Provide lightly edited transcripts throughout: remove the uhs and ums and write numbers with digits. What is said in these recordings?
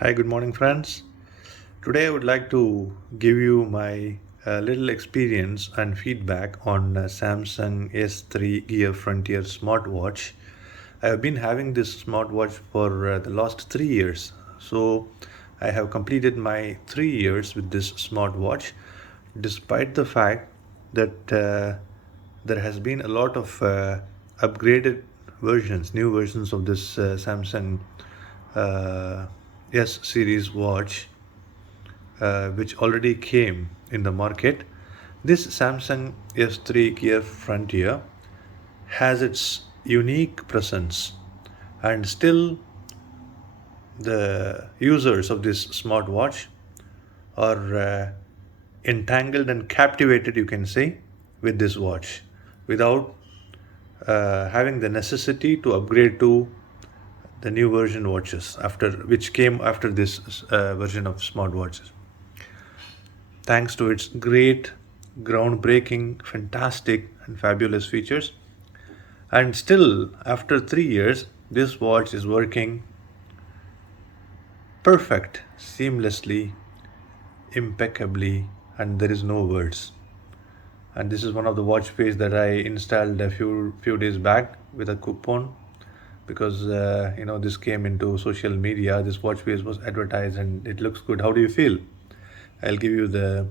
Hi, good morning, friends. Today, I would like to give you my little experience and feedback on Samsung S3 Gear Frontier smartwatch. I have been having this smartwatch for the last 3 years. So, I have completed my 3 years with this smartwatch, despite the fact that there has been a lot of upgraded versions, new versions of this Samsung uh, S series watch, which already came in the market. This Samsung S3 Gear Frontier has its unique presence, and still the users of this smartwatch are entangled and captivated, you can say, with this watch without having the necessity to upgrade to the new version watches after which came after this version of smartwatches, thanks to its great, groundbreaking, fantastic, and fabulous features. And still, after 3 years, this watch is working perfect, seamlessly, impeccably, and there is no words. And this is one of the watch face that I installed a few days back with a coupon because this came into social media. This watch face was advertised and it looks good. How do you feel? I'll give you the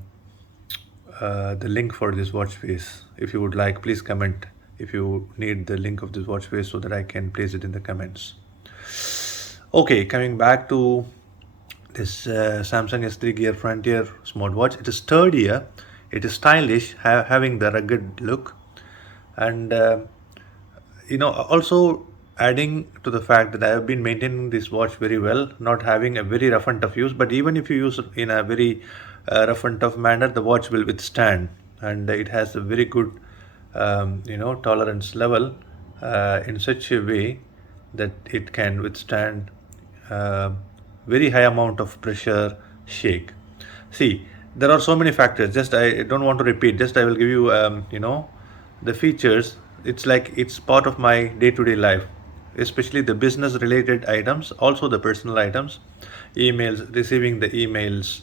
link for this watch face. If you would like, please comment if you need the link of this watch face so that I can place it in the comments. Okay, coming back to this Samsung S3 Gear Frontier smartwatch. It is sturdier, it is stylish, having the rugged look, and also adding to the fact that I have been maintaining this watch very well, not having a very rough and tough use. But even if you use it in a very rough and tough manner, the watch will withstand, and it has a very good tolerance level in such a way that it can withstand uh, very high amount of pressure shake. See, there are so many factors. Just I don't want to repeat. Just I will give you the features. It's like it's part of my day-to-day life, especially the business related items, also the personal items, emails, receiving the emails,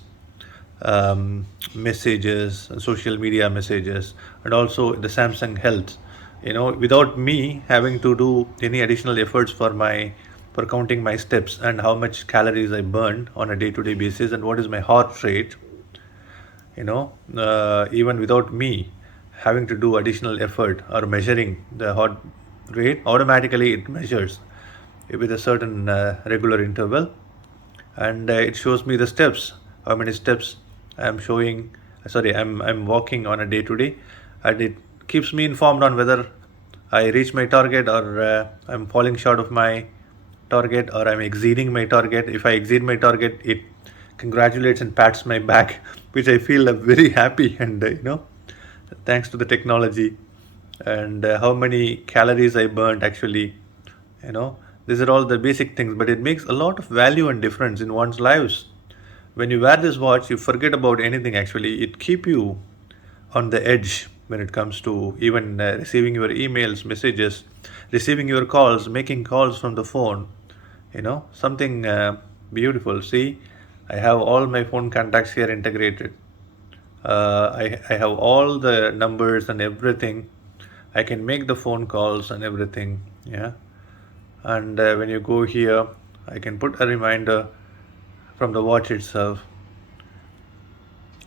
messages, social media messages, and also the Samsung Health. Without me having to do any additional efforts for counting my steps and how much calories I burn on a day-to-day basis and what is my heart rate, even without me having to do additional effort or measuring the heart rate, automatically it measures with a certain regular interval, and it shows me the steps, how many steps I'm showing. Sorry, I'm walking on a day to day, and it keeps me informed on whether I reach my target or I'm falling short of my target or I'm exceeding my target. If I exceed my target, it congratulates and pats my back, which I feel very happy and thanks to the technology and how many calories I burnt actually. You know, these are all the basic things, but it makes a lot of value and difference in one's lives. When you wear this watch, you forget about anything actually. It keep you on the edge when it comes to even receiving your emails, messages, receiving your calls, making calls from the phone. Something beautiful. See, I have all my phone contacts here integrated. I have all the numbers and everything. I can make the phone calls and everything. Yeah. And when you go here, I can put a reminder from the watch itself,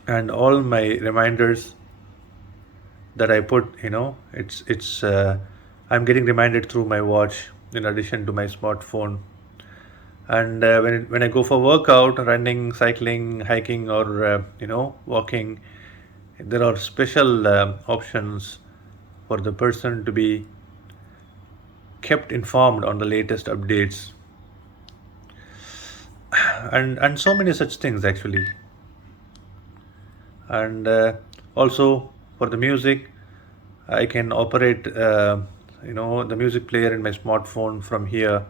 and all my reminders that I put, I'm getting reminded through my watch in addition to my smartphone. And when I go for workout, running, cycling, hiking, or walking, there are special options for the person to be kept informed on the latest updates, and so many such things actually. And also for the music, I can operate the music player in my smartphone from here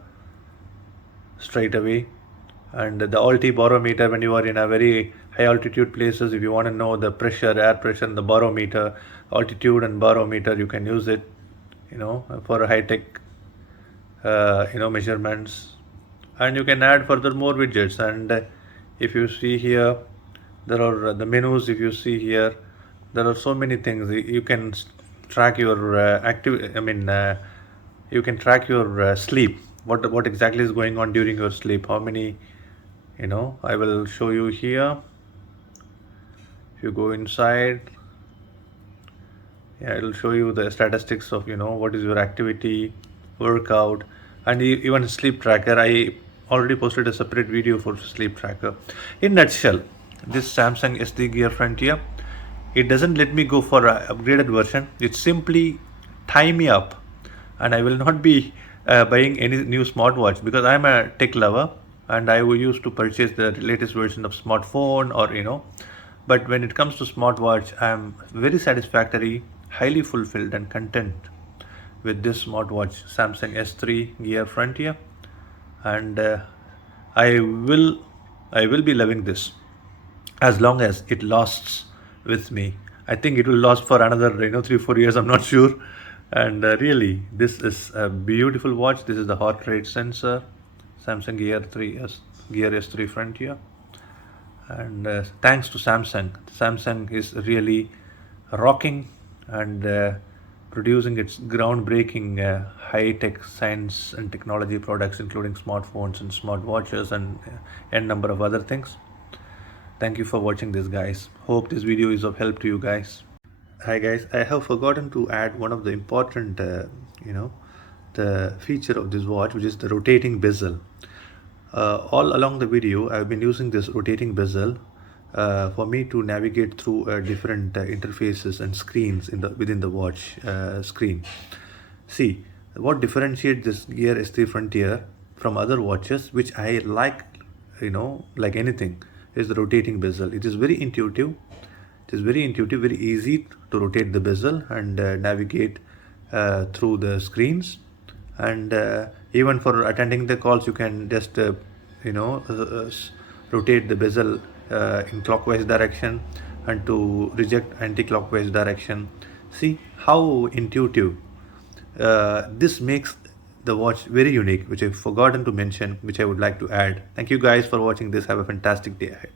straight away. And the alti barometer, when you are in a very high altitude places, if you want to know the pressure, air pressure, and the barometer, altitude and barometer, you can use it for high tech measurements. and you can add further more widgets. And if you see here, there are the menus. If you see here, there are so many things. You can track your active I mean you can track your sleep, what exactly is going on during your sleep, how many, I will show you here. If you go inside, yeah, it'll show you the statistics of what is your activity, workout, and even sleep tracker. I already posted a separate video for sleep tracker. In nutshell, this Samsung SD Gear Frontier, it doesn't let me go for a upgraded version. It simply tie me up, and I will not be buying any new smartwatch because I'm a tech lover and I used to purchase the latest version of smartphone, or but when it comes to smartwatch, I'm very satisfactory, highly fulfilled and content with this smartwatch, Samsung S3 Gear Frontier, and I will I will be loving this as long as it lasts with me. I think it will last for another 3-4 years. I'm not sure. And really, this is a beautiful watch. This is the heart rate sensor, Samsung Gear S3 Frontier. And thanks to Samsung. Samsung is really rocking and producing its groundbreaking high-tech science and technology products, including smartphones and smartwatches and n number of other things. Thank you for watching this, guys. Hope this video is of help to you guys. Hi guys, I have forgotten to add one of the important the feature of this watch, which is the rotating bezel. All along the video, I've been using this rotating bezel for me to navigate through different interfaces and screens within the watch screen. See, what differentiates this Gear S3 Frontier from other watches, which I like, like anything, is the rotating bezel. It is very intuitive. It is very intuitive, very easy to rotate the bezel and navigate through the screens. And even for attending the calls, you can just rotate the bezel in clockwise direction, and to reject anti-clockwise direction. See how intuitive. This makes the watch very unique, which I've forgotten to mention, which I would like to add. Thank you guys for watching this. Have a fantastic day ahead.